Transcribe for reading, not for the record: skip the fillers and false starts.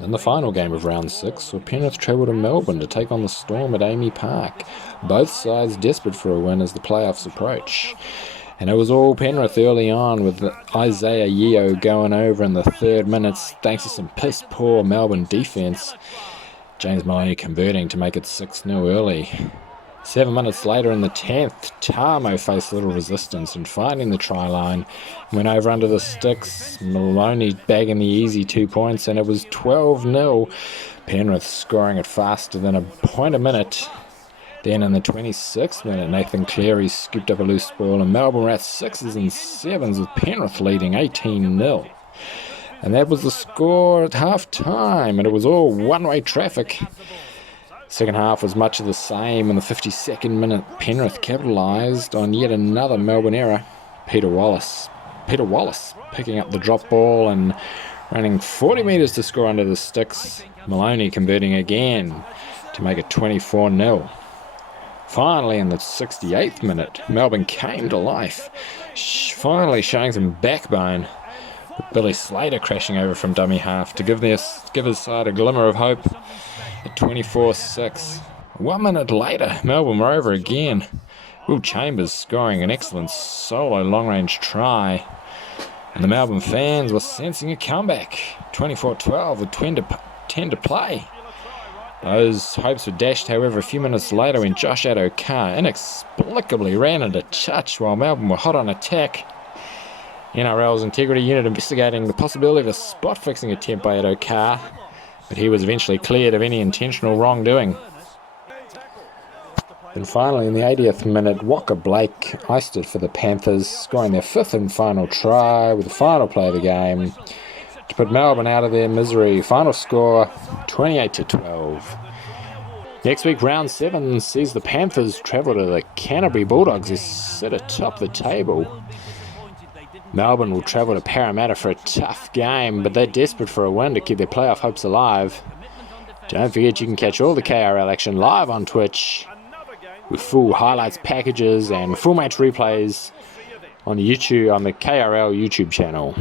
In the final game of round 6, Penrith travelled to Melbourne to take on the Storm at Amy Park. Both sides desperate for a win as the playoffs approach. And it was all Penrith early on, with Isaiah Yeo going over in the 3rd minutes thanks to some piss-poor Melbourne defence. James Maloney converting to make it 6-0 early. 7 minutes later in the 10th, Tamo faced little resistance and finding the try line, went over under the sticks, Maloney bagging the easy 2 points, and it was 12-0. Penrith scoring it faster than a point a minute. Then in the 26th minute, Nathan Cleary scooped up a loose ball, and Melbourne were at 6s and 7s with Penrith leading 18-0. And that was the score at half-time, and it was all one-way traffic. Second half was much of the same. In the 52nd minute, Penrith capitalised on yet another Melbourne error. Peter Wallace picking up the drop ball and running 40 metres to score under the sticks. Maloney converting again to make it 24-0. Finally, in the 68th minute, Melbourne came to life, finally showing some backbone, with Billy Slater crashing over from dummy half to give his side a glimmer of hope. At 24-6. 1 minute later, Melbourne were over again. Will Chambers scoring an excellent solo long-range try. And the Melbourne fans were sensing a comeback. 24-12 with 10 to play. Those hopes were dashed, however, a few minutes later when Josh Addo-Carr inexplicably ran into touch while Melbourne were hot on attack. NRL's Integrity Unit investigating the possibility of a spot-fixing attempt by Addo-Carr, but he was eventually cleared of any intentional wrongdoing. Then finally, in the 80th minute, Walker Blake iced it for the Panthers, scoring their 5th and final try with the final play of the game to put Melbourne out of their misery. Final score, 28-12. Next week, round 7 sees the Panthers travel to the Canterbury Bulldogs, who sit atop the table. Melbourne will travel to Parramatta for a tough game, but they're desperate for a win to keep their playoff hopes alive. Don't forget you can catch all the KRL action live on Twitch, with full highlights packages and full match replays on the KRL YouTube channel.